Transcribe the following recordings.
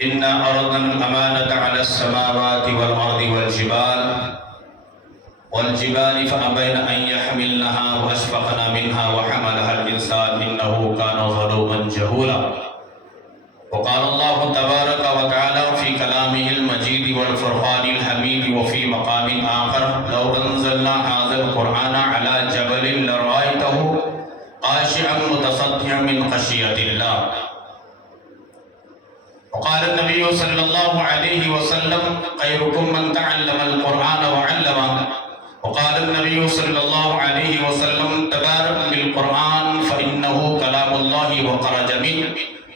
إنا عرضنا الأمانة على السماوات والأرض والجبال فأبين أن يحملنها وأشفقن منها وحملها الإنسان إنه كان ظلوما جهولا. وقال الله تبارك وتعالى في كلامه المجيد والفرقان الحميد وفي مقام آخر: لو أنزلنا هذا القرآن على جبل لرأيته خاشعا متصدعا من خشية الله. وقال النبي صلى الله عليه وسلم: خيركم من تعلم القرآن وعلمه. وقال النبي صلى الله عليه وسلم: تبارك بالقرآن فإنه كلام الله وخرج منه،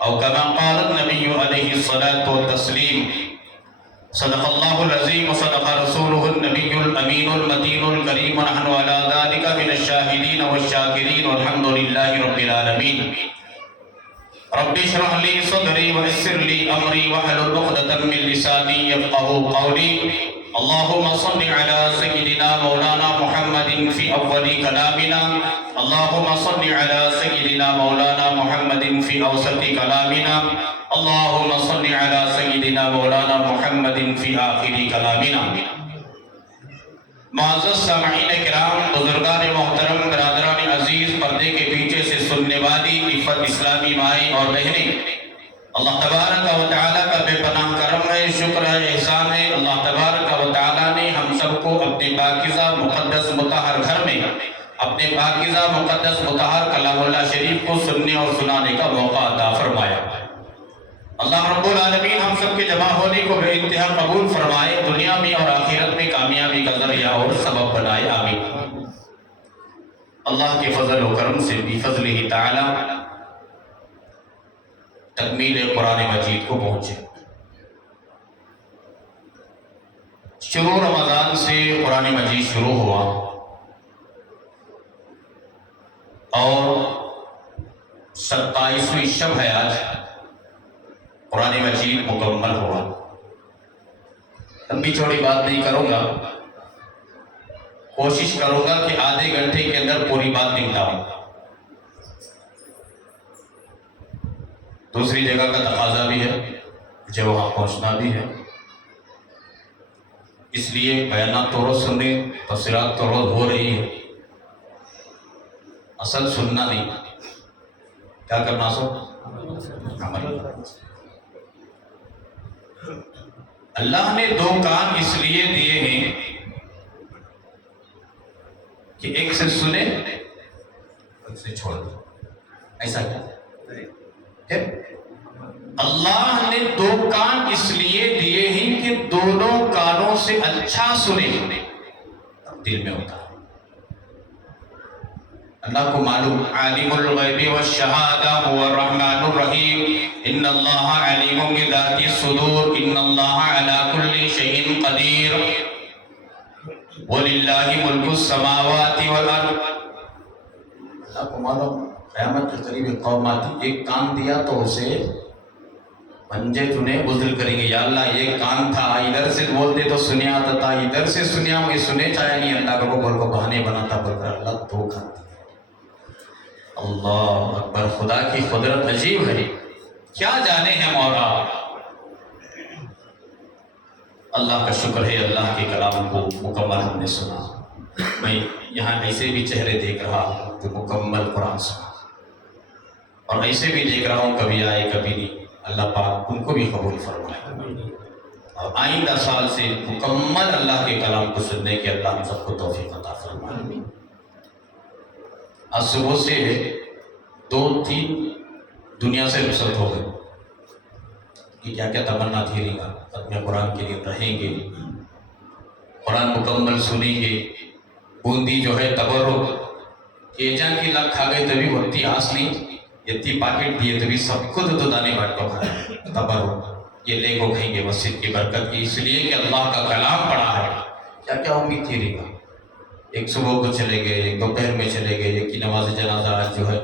أو كما قال النبي عليه الصلاة والتسليم. صدق الله العظيم وصدق رسوله النبي الأمين المتين الكريم، ونحن على ذلك من الشاهدين والشاكرين، والحمد لله رب العالمين. رب اشرح لي صدري ويسر لي أمري واحلل عقدة من لساني يفقهوا قولي. اللهم صل على سيدنا مولانا محمد في أول كلامنا، اللهم صل على سيدنا مولانا محمد في أوسط كلامنا، اللهم صل على سيدنا مولانا محمد في آخر كلامنا. معزز سامعین کرام، بزرگان محترم، برادران عزیز، پردے کے پیچھے سے سننے والی عفت اسلامی مائیں اور بہنیں، اللہ تبارک و تعالیٰ کا بے پناہ کرم ہے، شکر ہے، احسان ہے۔ اللہ تبارک و تعالیٰ نے ہم سب کو اپنے پاکیزہ مقدس مطہر گھر میں اپنے پاکیزہ مقدس مطہر کلام اللہ شریف کو سننے اور سنانے کا موقع عطا فرمایا۔ اللہ رب العالمین ہم سب کے جمع ہونے کو بے انتہا قبول فرمائے، دنیا میں اور آخرت میں کامیابی کا ذریعہ اور سبب بنائے، آمین۔ اللہ کے فضل و کرم سے بفضلہ تعالی تکمیل قرآن مجید کو پہنچے۔ شروع رمضان سے قرآن مجید شروع ہوا اور 27ویں شب ہے آج، قرآن مجید مکمل ہوا۔ لمبی چوڑی بات نہیں کروں گا، کوشش کروں گا کہ آدھے گھنٹے کے اندر پوری بات نمٹاؤں۔ دوسری جگہ کا تقاضا بھی ہے، مجھے وہاں پہنچنا بھی ہے، اس لیے بیانات تو روز سننے، تفسیرات تو روز ہو رہی ہے، اصل سننا نہیں، کیا کرنا سو عمل۔ اللہ نے دو کان اس لیے دیے ہیں کہ ایک سے سنے ایک سے چھوڑ دے، ایسا کیا؟ اللہ نے دو کان اس لیے دیے ہیں کہ دونوں کانوں سے اچھا سنے، دل میں ہوتا ہے۔ اللہ کو معلوم، عالم الغیب والشہادہ هو الرحمن الرحیم، ان اللہ علیم بذات الصدور، ان اللہ علی کل شیء قدیر، وللہ ملک السماوات والارض۔ اللہ کو معلوم، قیامت کے قریب ایک قوم آتی، ایک کان دیا تو اسے پنجے چنے بزدل کریں گے، یا اللہ یہ کان تھا، ادھر سے بولتے تو سنیا آتا تھا، ادھر سے سنیا مجھے سنے چاہے نہیں، اللہ کا بول کو بہانے بناتا بول کر اللہ دو کان تھا۔ اللہ اکبر، خدا کی قدرت عجیب ہے، کیا جانے ہیں مولا۔ اللہ کا شکر ہے، اللہ کے کلام کو مکمل ہم نے سنا۔ میں یہاں ایسے بھی چہرے دیکھ رہا ہوں جو مکمل قرآن سنا، اور ایسے بھی دیکھ رہا ہوں کبھی آئے کبھی نہیں، اللہ پاک ان کو بھی قبول فرمائے، اور آئندہ سال سے مکمل اللہ کے کلام کو سننے کے اللہ ہم سب کو توفیق عطا فرمائے۔ آج صبح سے 2-3 دنیا سے رخصت ہو گئے کہ کیا کیا تمنا تھی رہی گا، اپنے قرآن کے لیے رہیں گے، قرآن مکمل سنیں گے۔ بوندی جو ہے تبرک، ایجان کی لگ کھا گئے تبھی وقتی آس نہیں، یتی پاکٹ دیے تبھی سب خود تو دانے بانٹ کو کھانا، تبرک یہ لے کو کہیں گے مسجد کی برکت کی، اس لیے کہ اللہ کا کلام پڑھا ہے۔ کیا کیا امید تھی رہی گا، ایک صبح کو چلے گئے، ایک دوپہر میں چلے گئے، ایک کی نماز جنازہ آج جو ہے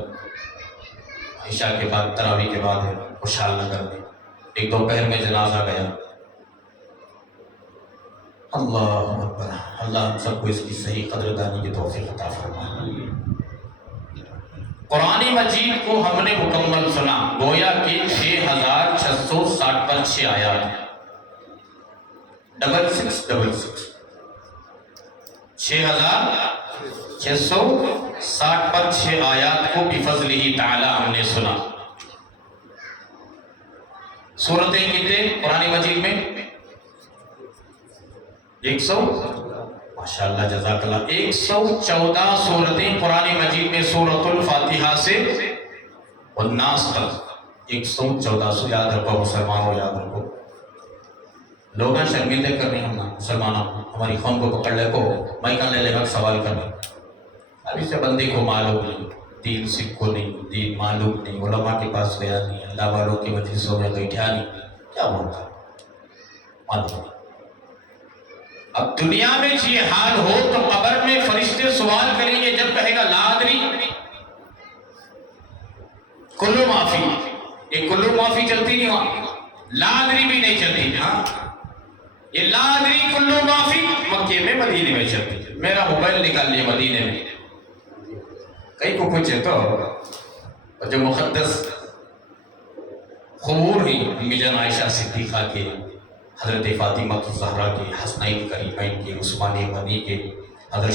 عشاء کے بعد تراویح کے بعد ہے خوشحال نگر میں، ایک دوپہر میں جنازہ گیا۔ اللہ اکبر، اللہ ہم سب کو اس کی صحیح قدردانی کی توفیق عطا فرمائے۔ قرآن مجید کو ہم نے مکمل سنا، گویا کہ 6660 پر پر 6 آیات، 6666 6660 پر 6 آیات کو بفضلہ تعالی ہم نے سنا۔ سورتیں کتنے قرآن مجید میں؟ 100 ماشاءاللہ جزاک اللہ 114 سورتیں قرآن مجید میں سورۃ الفاتحہ سے والناس تک 114 سو یاد رکھو مسلمانوں، یاد رکھو۔ لوگ شرمندے کر رہے ہیں ہم مسلمانوں، ہماری قوم کو پکڑ لے کو میں کہاں لے لے گا سوال کرنے۔ ابھی سے بندے کو معلوم نہیں، دین سکھ کو نہیں، دین معلوم نہیں، علماء کے پاس گیا نہیں، اللہ والوں کے مجلسوں میں بیٹھا نہیں، کیا بولتا معلوم نہیں۔ اب دنیا میں یہ حال ہو تو قبر میں فرشتے سوال کریں گے، جب کہے گا لا ادری، کلو معافی، یہ کلو معافی چلتی نہیں وہاں، لا ادری بھی نہیں چلتی۔ ہاں یہ لا ادری کلو معافی مکے میں مدینے میں چلتی ہے۔ میرا موبائل نکال لیا مدینے میں، کئی کو پوچھے تو جو مقدس قبور ہیں امی جان عائشہ صدیقہ کے، حضرت فاطمہ الزہرا کے، حسنین کریمین کے، عثمان غنی کے، حضرت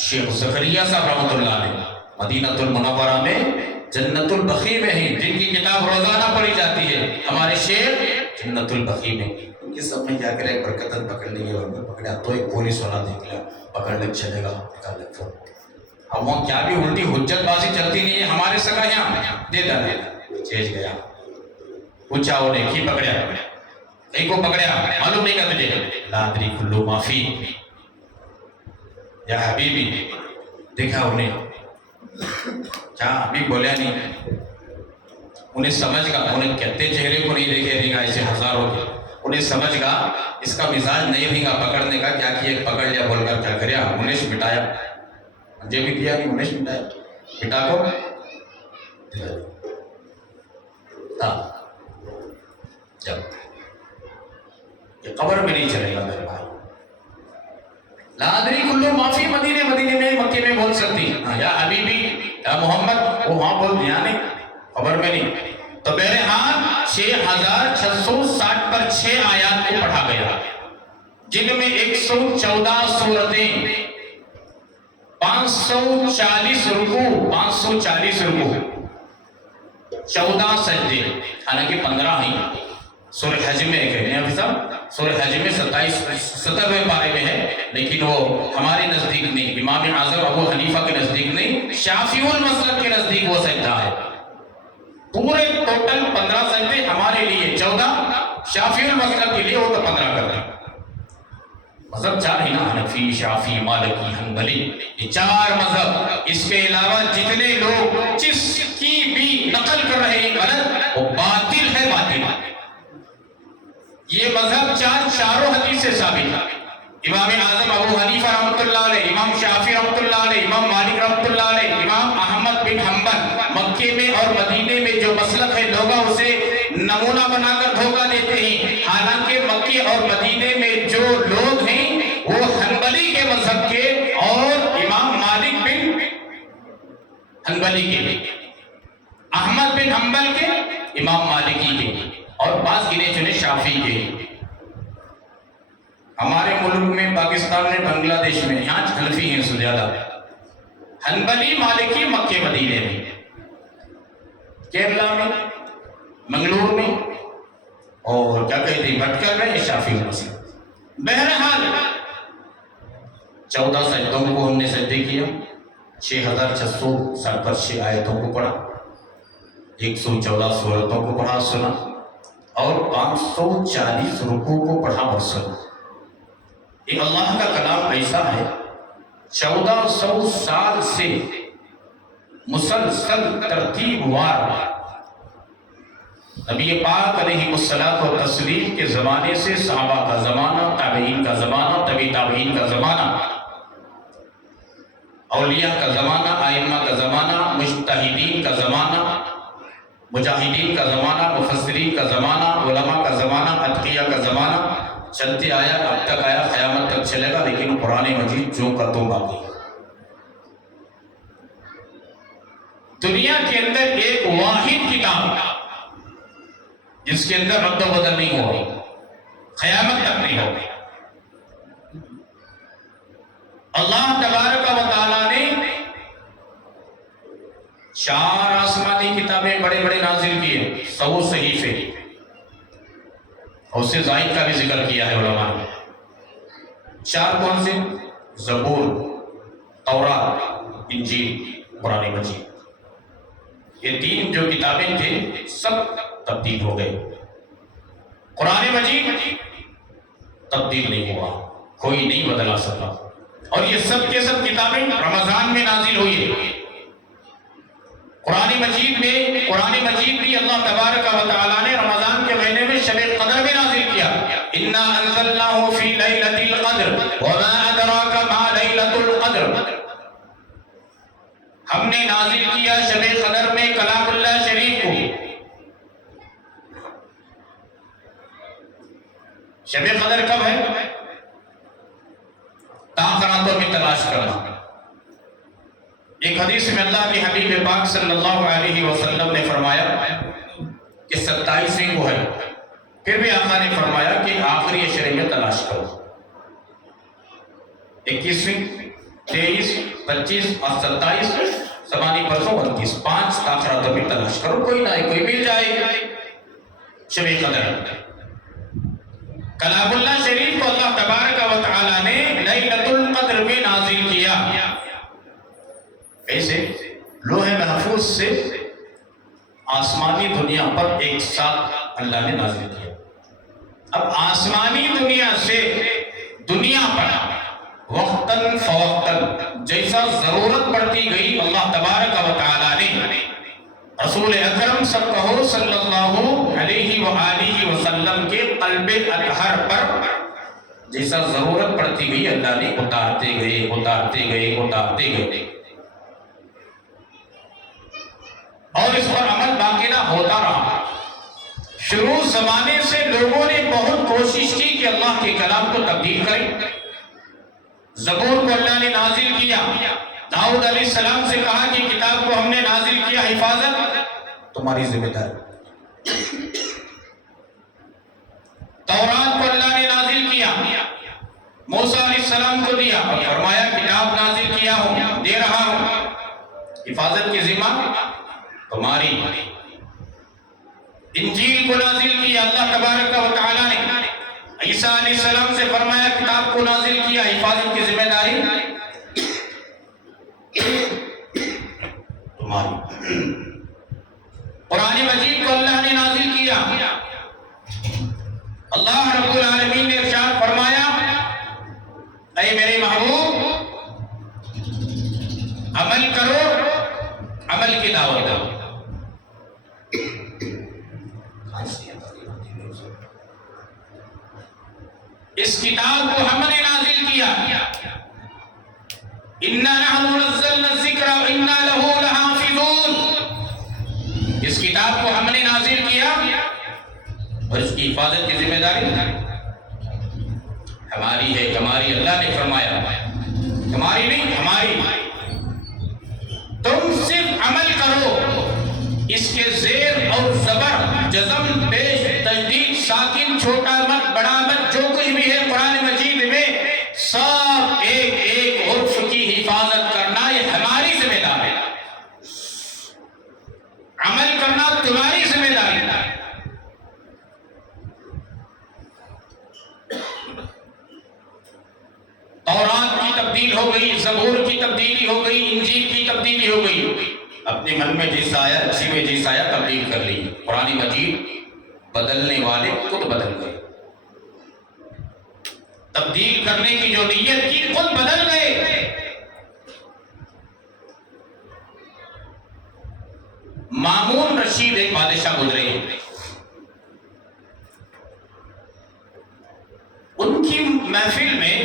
شیخ زکریا صاحب رحمۃ اللہ علیہ مدینہ المنورہ میں جنت البقیع میں ہیں، جن کی کتاب روزانہ پڑھی جاتی ہے، ہمارے شیخ جنت البقیع میں۔ ان کے سب میں جا کر ایک برکتن پکڑ لی ہے، اور پکڑا تو ایک پولیس والا دیکھ لیا، پکڑ لے چلے گا، نکال لے فون۔ اب وہاں کیا بھی الٹی حجت بازی چلتی نہیں ہے، ہمارے سگا یہاں دے دا چیز گیا، پوچھا انہیں کی پکڑیا، ایک کو پکڑیا، معلوم نہیں کا تجھے، لا ادری کلو معافی یا حبیبی، دیکھا انہیں کیا ابھی بولیا نہیں، انہیں سمجھ گا، انہیں کہتے چہرے کو نہیں دیکھے رہے گا، ایسے ہزاروں کے، انہیں سمجھ گا اس کا مزاج نہیں رہے گا پکڑنے کا، کیا کیا پکڑ لیا بول کر کیا کریا، انہیں سے مٹایا، مجھے بھی دیا نہیں، انہیں سے مٹایا، مٹا کو جب یہ قبر میں نہیں چلے گا میرے بھائی۔ لا ادری کلو معافی مدینے میں مکے میں بول سکتی، یا حبیبی یا محمد، وہ وہاں بول دیا نہیں، قبر میں نہیں۔ تو بہرحال 6660 پر 6 آیات کو پڑھا گیا، جن میں 114 سورتیں، 540 رکوع، 14 سجدے، حالانکہ 15 ہیں۔ سورہ حج میں ایک ہے سورہ حج میں 70ویں پارے میں ہے، لیکن وہ ہمارے نزدیک نہیں، امام اعظم ابو حنیفہ کے نزدیک نہیں، شافعی المسلک کے نزدیک وہ سجدہ ہے۔ پورے ٹوٹل 15 سجدے ہمارے لیے 14، شافعی المسلک کے لیے وہ تو 15 کر رہے ہیں۔ مذہب 4 ہی نا، حنفی، شافعی، مالکی، حنبلی، یہ 4 مذہب، اس کے علاوہ جتنے لوگ جس کی بھی نقل کر رہے ہیں غلط، وہ باطل ہے، باطل ہے۔ یہ مذہب چاروں حدیث سے ثابت ہے۔ امام اعظم ابو حنیفہ رحمۃ اللہ علیہ، امام شافعی رحمۃ اللہ علیہ، امام مالک رحمۃ اللہ علیہ، امام احمد بن حنبل، مکے میں اور مدینے میں جو مسلک ہے لوگ اسے نمونہ بنا کر دھوکہ دیتے ہیں، حالانکہ مکے اور مدینے میں جو لوگ ہیں وہ حنبلی کے مذہب کے اور امام مالک بن حنبلی کے، احمد بن حنبل کے، امام مالکی کے، اور بعض گنے چنے شافعی کے۔ ہمارے ملک میں، پاکستان میں، بنگلہ دیش میں، یہاں حنفی ہیں سب زیادہ، حنبلی، مالکی مکے مدینے میں، کیرلا میں، منگلور میں، اور کیا کہتے ہیں بھٹکل میں، یہ شافعی مسلک۔ بہرحال 14 سجدوں کو ہم نے سجدے کیا، 6660 پر 6 آیتوں کو پڑھا، 114 سورتوں کو پڑھا سنا، اور 540 رکوع کو پڑھا اور سنا۔ یہ اللہ کا کلام ایسا ہے، 1400 سال سے مسلسل ترتیب وار نبی پاک علیہ الصلوۃ والتسلیم کے زمانے سے صحابہ کا زمانہ، تابعین کا زمانہ، تبی تابعین کا زمانہ، اولیاء کا زمانہ، ائمہ کا زمانہ، مجتہدین کا زمانہ، مجاہدین کا زمانہ، مفسرین کا زمانہ، علماء کا زمانہ، اتقیاء کا زمانہ چلتے آیا، اب تک آیا، قیامت تک چلے گا، لیکن قرآن مجید جو کا تو باقی ہے۔ دنیا کے اندر ایک واحد کتاب جس کے اندر رد و بدل نہیں ہوگی، قیامت تک نہیں ہوگی۔ اللہ تبارک و تعالیٰ نے 4 آسمانی کتابیں بڑے بڑے نازل کیے، 100 صحیفے، اور اس سے زائد کا بھی ذکر کیا ہے علماء نے۔ 4 کون سے؟ زبور، تورات، انجیل، قرآن مجید۔ یہ 3 جو کتابیں تھے سب تبدیل ہو گئے۔ قرآن مجید تبدیل نہیں ہوا، کوئی نہیں بدلا سکا، اور یہ سب کے سب کتابیں رمضان میں نازل ہوئی ہے۔ قرآن مجید بھی اللہ تبارک و تعالیٰ نے رمضان کے مہینے میں شب قدر میں نازل کیا۔ اِنَّا أَنزَلْنَاهُ فِي لَيْلَةِ الْقَدْرِ وَمَا أَدْرَاكَ مَا لَيْلَةُ الْقَدْرِ۔ ہم نے نازل کیا شب قدر میں کلام اللہ شریف کو۔ شب قدر کب ہے؟ تاخراتوں میں تلاش کرنا۔ ایک حدیث میں اللہ کے حبیب پاک صلی اللہ علیہ وسلم نے فرمایا کہ 27ویں کو ہے، پھر بھی آقا نے فرمایا کہ آخری عشرے میں تلاش کرو۔ 21ویں، 23، 25 اور 27، سبانی پرسوں 29، 5 تاخراتوں میں تلاش کرو، کوئی نہ کوئی مل جائے۔ شب قدر کلام اللہ شریف کو اللہ تبارک و تعالیٰ نے لیلۃ القدر میں نازل کیا۔ ایسے لوح محفوظ سے آسمانی دنیا پر ایک ساتھ اللہ نے نازل کیا۔ اب آسمانی دنیا سے دنیا پر وقتاً فوقتاً جیسا ضرورت پڑتی گئی، اللہ تبارک و تعالیٰ نے رسول اکرم صلی اللہ علیہ وآلہ وسلم کے قلب اطہر پر جیسا ضرورت پڑتی گئی اللہ نے اتارتے گئے، اور اس پر عمل باقاعدہ ہوتا رہا۔ شروع زمانے سے لوگوں نے بہت کوشش کی کہ اللہ کے کلام کو تبدیل کریں۔ زبور کو اللہ نے نازل کیا، داؤد علیہ السلام سے کہا کہ کتاب کو ہم نے نازل کیا، حفاظت تمہاری ذمہ داری۔ تورات کو اللہ نے نازل کیا، موسیٰ علیہ السلام کو دیا اور فرمایا کتاب نازل کیا ہوں، دے رہا ہوں، حفاظت کی ذمہ تمہاری۔ انجیل کو نازل کیا اللہ تبارک و تعالیٰ نے، عیسیٰ علیہ السلام سے فرمایا کتاب کو نازل کیا، حفاظت کی ذمہ داری تمہاری۔ قرآن مجید کو اللہ نے نازل کیا۔ اللہ رب العالمین نے ارشاد فرمایا اے میرے محبوب عمل کرو، عمل کی دعوت دو۔ اس کتاب کو ہم نے نازل کیا، اِنَّا نَحْنُ نَزَّلْنَا الذِّكْرَ وَإِنَّا لَهُ لَحَافِظُونَ۔ اس کتاب کو ہم نے نازل کیا اور اس کی حفاظت کی ذمہ داری ہماری ہے، ہماری۔ اللہ نے فرمایا تمہاری نہیں، ہماری۔ تم صرف عمل کرو۔ اس کے زیر اور زبر، جزم، پیش، تجدید، ساکن، چھوٹا مت، بڑا مت، جو کچھ بھی ہے قرآن مجید میں سب ایک ایک حرف کی حفاظت کرنا یہ ہماری ذمہ داری ہے۔ عمل کرنا تمہاری ذمہ داری ہے۔ تورات کی تبدیل ہو گئی، زبور کی تبدیلی ہو گئی، انجیل کی تبدیلی ہو گئی۔ اپنے من میں جیسا آیا، اسی میں جیسا آیا تبدیل کر لی۔ قرآن مجید بدلنے والے خود بدل گئے، تبدیل کرنے کی جو نیت کی خود بدل گئے۔ مامون رشید ایک بادشاہ گزرے ہیں، ان کی محفل میں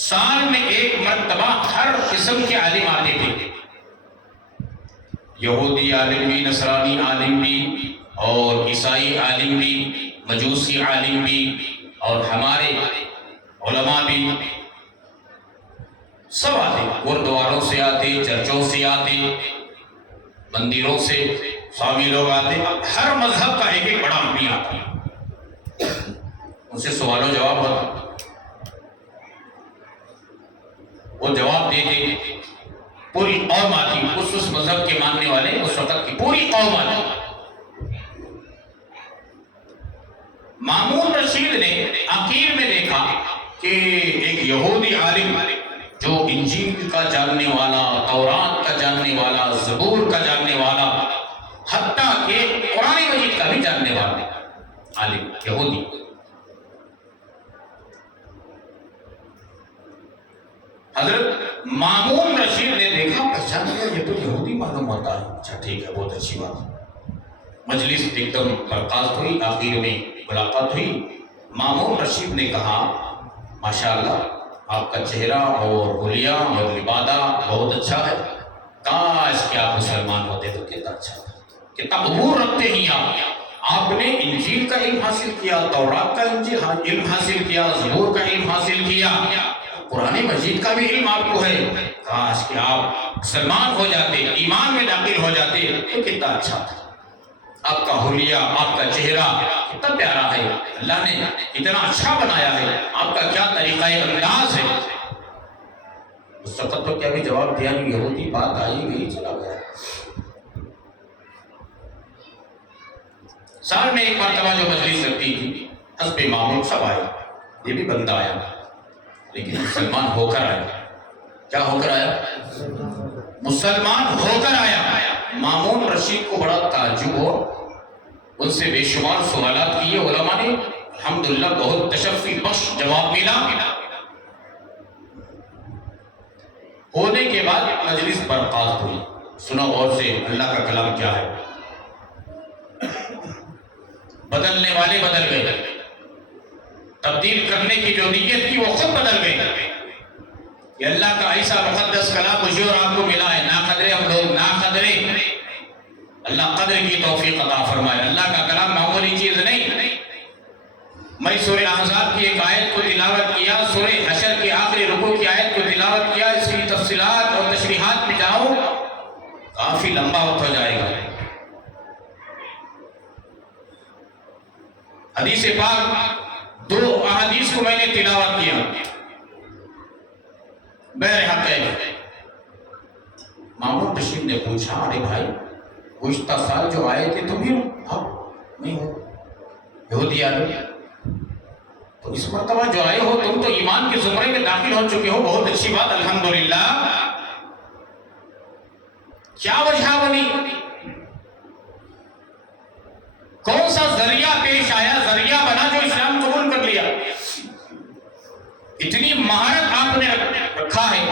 سال میں ایک مرتبہ ہر قسم کے عالم آتے تھے، یہودی عالم بھی، نصرانی عالم بھی، اور عیسائی عالم بھی، مجوسی عالم بھی، اور ہمارے علماء بھی، سب آتے، گردواروں سے آتے، چرچوں سے آتے، مندروں سے، سوامی لوگ آتے ہیں، ہر مذہب کا ایک ایک بڑا آدمی آتا ہے، ان سے سوال و جواب ہوتا، وہ جواب دیتے، پوری قوم آتی، اس مذہب کے ماننے والے اس وقت کی پوری قوم آتی۔ مامون رشید نے آخر میں دیکھا کہ ایک یہودی عالم جو انجیل کا جاننے والا، تورات کا جاننے والا، زبور کا جاننے والا، حتیٰ کہ قرآن مجید کا بھی جاننے والا عالم یہودی، حضرت مامون رشید نے دیکھا، پہچان لیا یہ تو یہودی معلوم ہوتا ہے، اچھا ٹھیک ہے، بہت اچھی بات۔ مجلس ایک دم برخاست ہوئی، آخر میں ملاقات ہوئی۔ مامون رشید نے کہا ماشاءاللہ آپ کا چہرہ اور حلیہ اور لبادہ بہت اچھا ہے، کاش کہ آپ مسلمان ہوتے تو کتنا اچھا تھا، کتنا عبور رکھتے ہیں آپ نے انجیل کا علم حاصل کیا، تورات کا علم حاصل کیا، زبور کا علم حاصل کیا، قرآن مجید کا بھی علم آپ کو ہے، کاش کہ آپ مسلمان ہو جاتے، ایمان میں داخل ہو جاتے تو کتنا اچھا تھا۔ آپ کا حلیہ، آپ کا چہرہ کتنا پیارا ہے، اللہ نے اتنا اچھا بنایا ہے، آپ کا کیا طریقہ انداز ہے۔ اس وقت تو کیا بھی جواب دیا نہیں، یہودی بات آئی گئی چلا گیا۔ سال میں ایک مرتبہ جو مجلس لگتی تھی، حسب معمول سب آئے، یہ بھی بندہ آیا لیکن مسلمان ہو کر آیا۔ کیا ہو کر آیا؟ مسلمان ہو کر آیا۔ مامون رشید کو بڑا تعجب ہوا، ان سے بے شمار سوالات کیے علماء نے، الحمدللہ بہت تشفی بخش جواب ملا۔ ہونے کے بعد مجلس برخاست ہوئی۔ سنو غور سے، اللہ کا کلام کیا ہے۔ بدلنے والے بدل گئے، تبدیل کرنے کی جو نیت تھی وہ خود بدل گئی۔ یہ اللہ کا ایسا مقدس کلام مجھے اور آپ کو ملا ہے، نا قدرے ہم لوگ، نا قدرے، اللہ قدر کی توفیق عطا فرمائے۔ اللہ کا کلام معمولی چیز نہیں۔ میں سورہ احزاب کی ایک آیت کو تلاوت کیا، سورہ حشر کی آخری رکوع کی آیت کو تلاوت کیا، اس کی تفصیلات اور تشریحات میں جاؤ کافی لمبا وقت ہو جائے گا۔ حدیث پاک 2 احادیث کو میں نے تلاوت کیا، بہرحق ہے۔ مامون رشید نے پوچھا، ارے بھائی گزشتہ سال جو آئے تھے تم ہی ہو؟ نہیں ہو، یہودی آدمی، تو اس مرتبہ جو آئے ہو تم تو ایمان کے زمرے میں داخل ہو چکے ہو، بہت اچھی بات، الحمدللہ۔ کیا وجہ بنی؟ کون سا ذریعہ پیش آیا، ذریعہ بنا جو اسلام قبول کر لیا؟ اتنی مہارت آپ نے رکھا ہے۔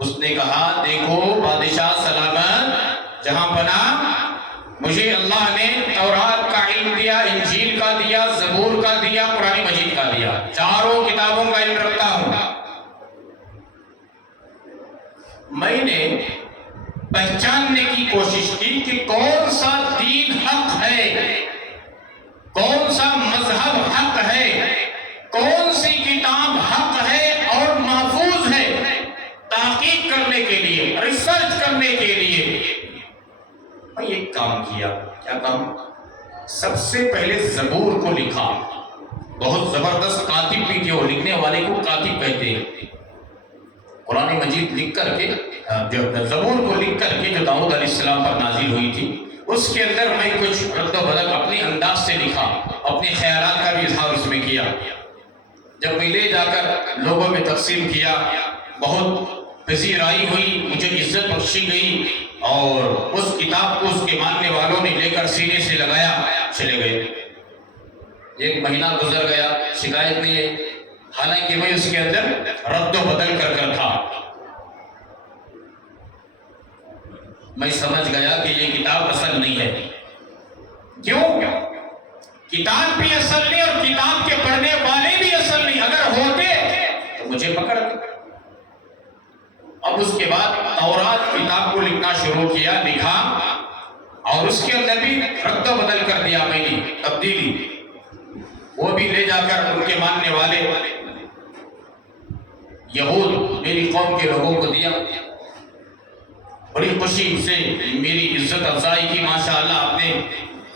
اس نے کہا دیکھو بادشاہ سلامت جہاں پناہ، مجھے اللہ نے تورات کا علم دیا، انجیل کا دیا، زبور کا دیا، قرآن مجید کا دیا، چاروں کتابوں کا علم رکھتا ہوں۔ میں نے پہچاننے کی کوشش کی کہ کون سا دین حق ہے، کون سا مذہب حق ہے، کون سی کتاب حق ہے اور محفوظ ہے۔ تحقیق کرنے کے لیے، ریسرچ کرنے کے لیے میں ایک کام کیا۔ کیا کام؟ سب سے پہلے زبور کو لکھا، بہت زبردست کاتب بھی تھے، وہ لکھنے والے کو کاتب کہتے ہیں۔ قرآن مجید لکھ کر کے، جو زبور کو لکھ کر کے جو داؤد علیہ السلام پر نازل ہوئی تھی، اس کے اندر میں کچھ رد و بدل اپنے انداز سے لکھا، اپنے خیالات کا بھی اظہار اس میں کیا۔ جب میں لے جا کر لوگوں میں تقسیم کیا، بہت پذیرائی ہوئی، مجھے عزت بخشی گئی، اور اس کتاب کو اس کے ماننے والوں نے لے کر سینے سے لگایا، چلے گئے۔ 1 مہینہ گزر گیا، شکایت نہیں ہے، حالانکہ میں اس کے اندر رد و بدل کر تھا۔ میں سمجھ گیا کہ یہ کتاب اصل نہیں ہے۔ کیوں؟ کتاب بھی اصل نہیں اور کتاب کے پڑھنے والے بھی اصل نہیں۔ اگر ہوتے تو مجھے پکڑ۔ اب اس کے بعد تورات کتاب کو لکھنا شروع کیا، لکھا، اور اس کے اندر بھی رد و بدل کر دیا میں نے، تبدیلی، وہ بھی لے جا کر ان کے ماننے والے یہود، میری قوم کے لوگوں کو دیا۔ بڑی خوشی سے میری عزت افزائی کی، ماشاءاللہ آپ نے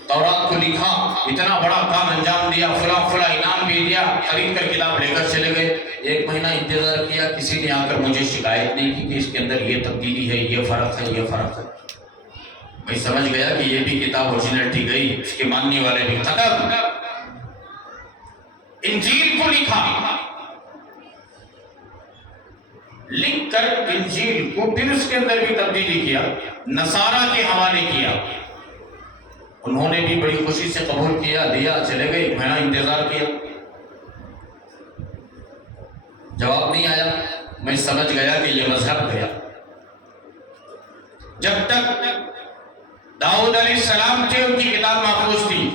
تورات کو لکھا، اتنا بڑا کام انجام دیا، فلاں انعام بھی دیا، خرید کر کتاب لے کر چلے گئے۔ 1 مہینہ انتظار کیا، کسی نے آ کر مجھے شکایت نہیں کی کہ اس کے اندر یہ تبدیلی ہے، یہ فرق ہے، یہ فرق ہے۔ میں سمجھ گیا کہ یہ بھی کتاب اوریجنلٹی گئی، اس کے ماننے والے بھی ختم۔ انجیل کو لکھا، لکھ کر انجیل کو پھر اس کے اندر بھی تبدیلی کیا، نصارہ کے حوالے کیا۔ انہوں نے بھی بڑی خوشی سے قبول کیا، دیا، چلے گئے۔ 1 مہینہ انتظار کیا، جواب نہیں آیا۔ میں سمجھ گیا کہ یہ مذہب گیا۔ جب تک داؤد علیہ السلام تھے ان کی کتاب محفوظ تھی۔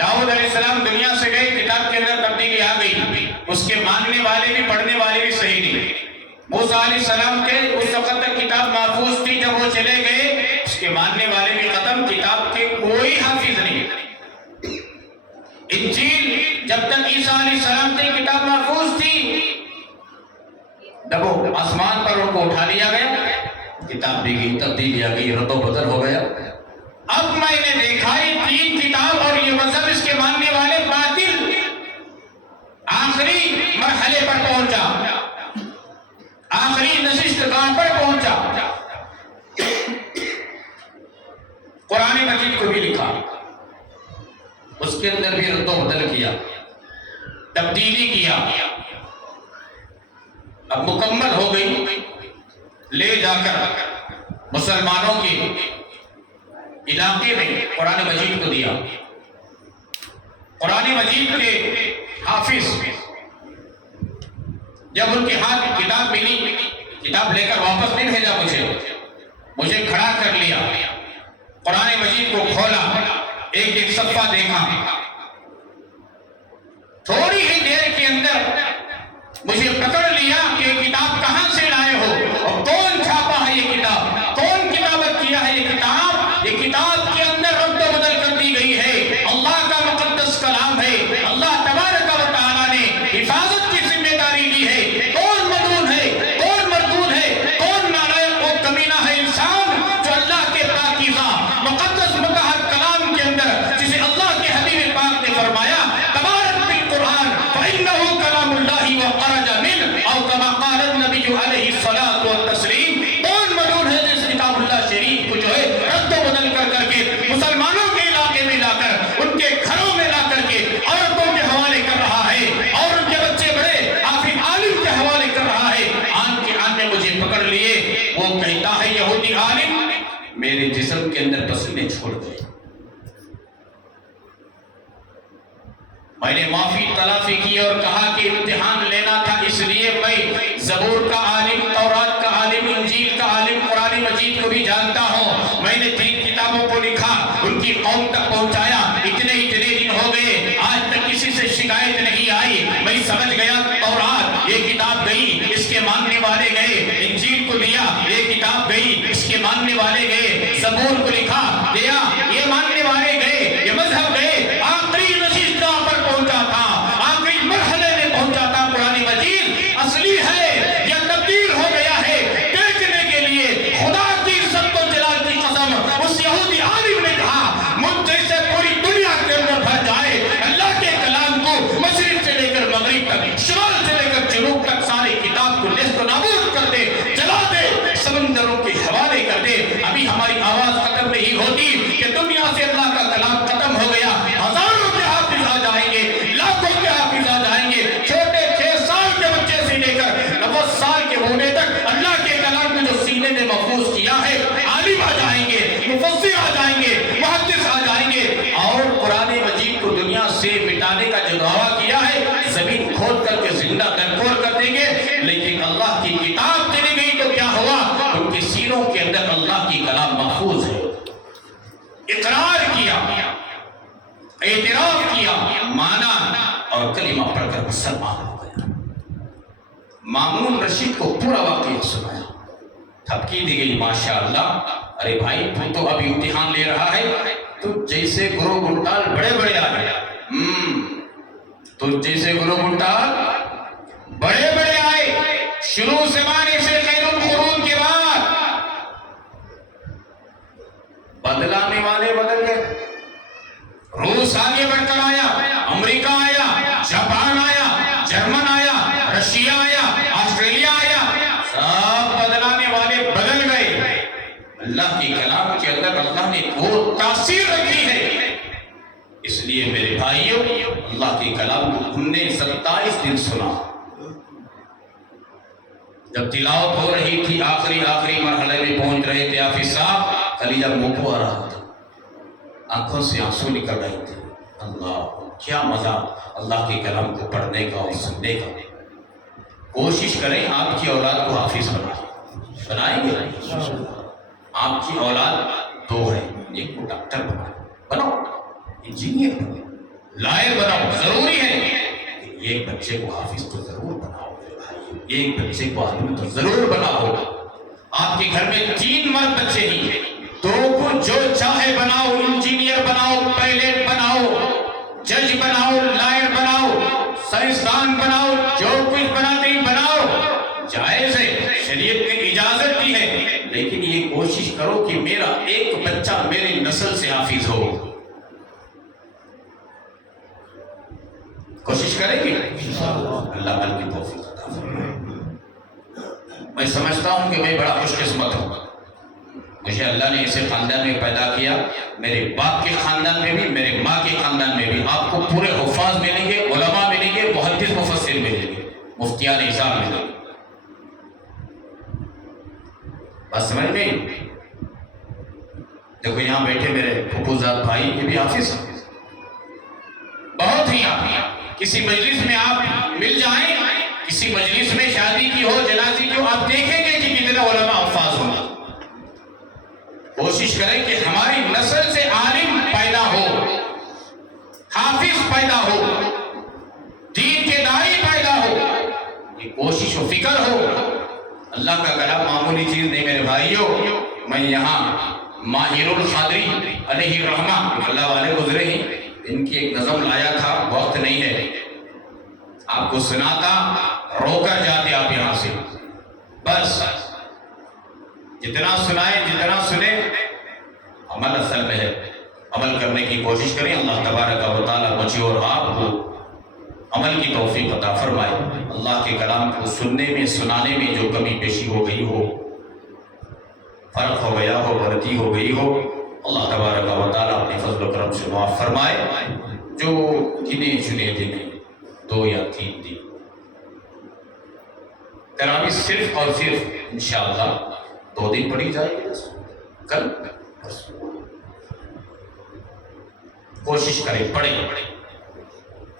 داؤد علیہ السلام دنیا سے گئے، کتاب کے اندر تبدیلی آ گئی، اس کے ماننے والے بھی پڑھنے والے بھی صحیح نہیں۔ موسیٰ علیہ السلام کے اس وقت تک کتاب محفوظ تھی، جب وہ چلے گئے اس کے ماننے والے بھی ختم، کتاب کے کوئی حافظ نہیں۔ انجیل جب تک عیسیٰ علیہ السلام تھے کتاب محفوظ تھی، جب آسمان پر ان کو اٹھا لیا گیا، کتاب بھی گئی، تبدیلی آ گئی، رد و بدل ہو گیا۔ اب میں نے دیکھا یہ 3 کتاب اور یہ مذہب، اس کے ماننے والے باطل، آخری مرحلے پر پہنچا، آخری نشست گاہ پر پہنچا۔ قرآن مجید کو بھی لکھا، اس کے اندر بھی رد و بدل کیا، تبدیلی کیا۔ اب مکمل ہو گئی، لے جا کر مسلمانوں کے علاقے میں قرآن مجید کو دیا۔ قرآن مجید کے حافظ جب ان کے ہاتھ کتاب ملی، کتاب لے کر واپس نہیں بھیجا، مجھے کھڑا کر لیا، قرآن مجید کو کھولا، ایک ایک صفحہ دیکھا، تھوڑی ہی دیر کے اندر مجھے پکڑ لیا کہ یہ کتاب کہاں سے لائے ہو اور کون چھاپا ہے یہ کتاب، کون کتابت کیا ہے یہ کتاب۔ یہ کتاب کے اندر رد و بدل کر دی گئی ہے، اللہ کا مقدس کلام ہے، اللہ تبارک و تعالیٰ نے حفاظت کی ذمہ داری لی ہے۔ کون ملعون ہے، کون مردود ہے، کون نالائق و کمینہ ہے انسان جو اللہ کے پاکیزہ مقدس مطہر کلام کے اندر، جسے اللہ کے حبیب پاک نے فرمایا تبارک بالقرآن فإنه کلام اللہ وخرج منہ، او کما قال النبی علیہ الصلاۃ والتسلیم۔ کون ملعون ہے جس کتاب اللہ شریف کو جو ہے رد و بدل کر کر کے مسلمانوں کے علاقے میں لا کر، ان کے گھروں میں لا کر کے عورتوں کے حوالے کر رہا ہے، اور ان کے بچے بڑے حافظ عالم کے حوالے کر رہا ہے۔ آن کے آن نے مجھے پکڑ لیے، وہ کہتا ہے یہودی عالم، میرے جسم کے اندر پسینے چھوڑ گئے، میں نے معافی تلافی کی اور کہا کہ امتحان لینا تھا، اس لیے میں زبور کا عالم، تورات کا عالم، انجیل کا عالم، قرآن مجید کو بھی جانتا ہوں۔ میں نے 3 کتابوں کو لکھا، ان کی قوم تک پہنچایا، اتنے دن ہو گئے، آج تک کسی سے شکایت نہیں آئی۔ میں سمجھ گیا تورات یہ کتاب گئی، اس کے ماننے والے گئے، انجیل کو دیا، یہ کتاب گئی، اس کے ماننے والے گئے، زبور کو لکھا دیا، یہ ماننے والے گئے، یہ مذہب گئے۔ آخری نشست گاہ پر پہنچا تھا، آخری مرحلے میں پہنچا تھا، قرآن مجید اصلی ہے یا تبدیل ہو گیا ہے، دیکھنے کے لیے خدا کی عزت و جلال کی قسم اس یہودی عالم نے کہا مجھ جیسے پوری دنیا کے اندر بھر جائے اللہ کے کلام کو، مشرق سے لے کر مغرب تک، شمال سے لے کر جنوب تک، ساری کتاب کو نیست و نابود کر دے، جلا دے، سمندروں کے حوالے کر دے۔ ابھی ہماری آواز ختم نہیں ہوتی کہ دنیا سے اللہ کا کلام ختم ہو گیا، ہزاروں کے حافظ آ جائیں گے، لاکھوں کے حافظ آ جائیں گے، چھوٹے 6 سال کے بچے سے لے کر 90 سال کے ہونے تک اللہ کے کلام کو جو سینے میں محفوظ کیا ہے، عالم آ جائیں گے، مفسر آ جائیں گے، محدث آ جائیں گے، اور قرآن مجید کو دنیا سے مٹانے کا جو دعویٰ کیا ہے زمین کھود کر کے زندہ درکور کر دیں گے۔ لیکن اللہ کی کتاب چلی گئی تو کیا ہوا؟ ان کے سینوں کے اندر اللہ کی کلام محفوظ ہے۔ اقرار کیا، اعتراف کیا، مانا اور کلمہ پڑھ کر مسلمان ہو گیا۔ مامون رشید کو پورا واقعہ سنایا، تھپکی دی گئی، ماشاءاللہ، ارے بھائی تو ابھی امتحان لے رہا ہے، تو جیسے گرو گنٹال بڑے بڑے آئے، تو جیسے گرو گنٹال بڑے بڑے آئے، شروع زمانے سے خیر القرون کے بعد تاثیر رکھی ہے. اس لیے میرے بھائیوں اللہ کے کلام کو ہم نے 27 دن سنا. جب تلاوت ہو رہی تھی آخری مرحلے میں پہنچ رہے تھے حافظ صاحب کلیجہ منہ کو آ رہا تھا, آنکھوں سے آنسو نکل رہے تھے. اللہ کیا مزہ اللہ کے کلام کو پڑھنے کا اور سننے کا. کوشش کریں آپ کی اولاد کو حافظ بنائیں گے. آپ کی اولاد 2 ہے, ایک کو ڈاکٹر بناؤ, انجینئر بناؤ, لائر بناؤ. ضروری ہے کہ ایک بچے کو حافظ تو ضرور بناؤ, ایک بچے کو عالم تو ضرور بناؤ. آپ کے گھر میں 3 مرد بچے ہیں, 2 کو جو چاہے بناؤ, انجینئر بناؤ, پائلٹ بناؤ, جج بناؤ, لائر بناؤ, سائنسدان بناؤ, جو کچھ بناتے ہی بناؤ. جائز ہے, شریعت نے اجازت دی ہے, لیکن یہ کوشش کرو کہ میرا ایک بچہ میری نسل سے حافظ ہو. کوشش کریں گے اللہ بل کی توفیق عطا فرمائے. میں سمجھتا ہوں کہ میں بڑا خوش قسمت ہوں, مجھے اللہ نے اسے خاندان میں پیدا کیا. میرے باپ کے خاندان میں بھی, میرے ماں کے خاندان میں بھی آپ کو پورے حفاظ ملیں گے, علماء ملیں گے, محدث مفسر ملیں گے, مفتیان نظام ملیں گے. بس سمجھ گئی. دیکھو یہاں بیٹھے میرے پھپھوزاد بھائی, یہ بھی حافظ ہیں, بہت ہی آپ. کسی مجلس میں آپ مل جائیں, کسی مجلس میں شادی کی ہو, جنازی کی ہو, آپ دیکھیں گے کہ کتنے علماء حفاظ ہوں. کوشش کریں کہ ہماری نسل سے عالم پیدا ہو, حافظ پیدا ہو, دین کے داعی پیدا ہو. یہ کوشش و فکر ہو. اللہ کا کلام معمولی چیز نہیں میرے بھائیوں. میں یہاں ماہر القادری علیہ الرحمہ اللہ والے گزرے ہیں, ان کی ایک نظم لایا تھا, وقت نہیں ہے آپ کو سناتا, رو کر جاتے آپ یہاں سے. بس جتنا سنائے, جتنا سنے, عمل اصل میں ہے, عمل کرنے کی کوشش کریں. اللہ تبارک و تعالیٰ مجھے اور آپ کو عمل کی توفیق عطا فرمائے. اللہ کے کلام کو سننے میں, سنانے میں جو کمی بیشی ہو گئی ہو, فرق ہو گیا ہو, غلطی ہو گئی ہو, اللہ تبارک و تعالیٰ اپنے فضل و کرم سے معاف فرمائے. جو گنے چنے دن 2 یا 3 دن تراویح صرف اور صرف انشاءاللہ 2 دن پڑھی جائے گی. کل کوشش کریں, پڑھیں,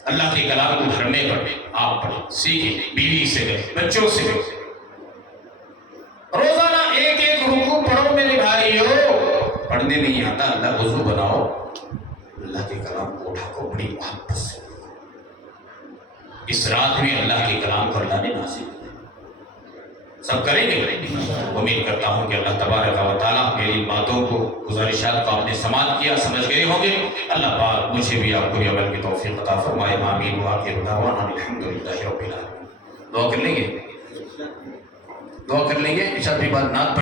اللہ کے کلام کو گھر میں پڑھیں, آپ پڑھیں, سیکھیں, بیوی سے کریں, بچوں سے کریں. روزانہ ایک رکوع پڑھو میرے بھائیو. پڑھنے نہیں آتا, اللہ وضو بناؤ, اللہ کے کلام کو اٹھا کو بڑی محبت سے. اس رات میں اللہ کے کلام کو اللہ نے نازل کیا. سب کریں گے. امید کرتا ہوں کہ اللہ تبارک و تعالیٰ میری باتوں کو, گزارشات کو آپ نے سماعت کیا, سمجھ گئے ہوں گے. اللہ پاک مجھے بھی آپ کو عمل کی توفیق عطا فرمائے. آمین. وآخر دعوانا الحمدللہ رب العالمین. دعا کر لیں گے, دعا کر لیں گے. اچھا بھی بات نہ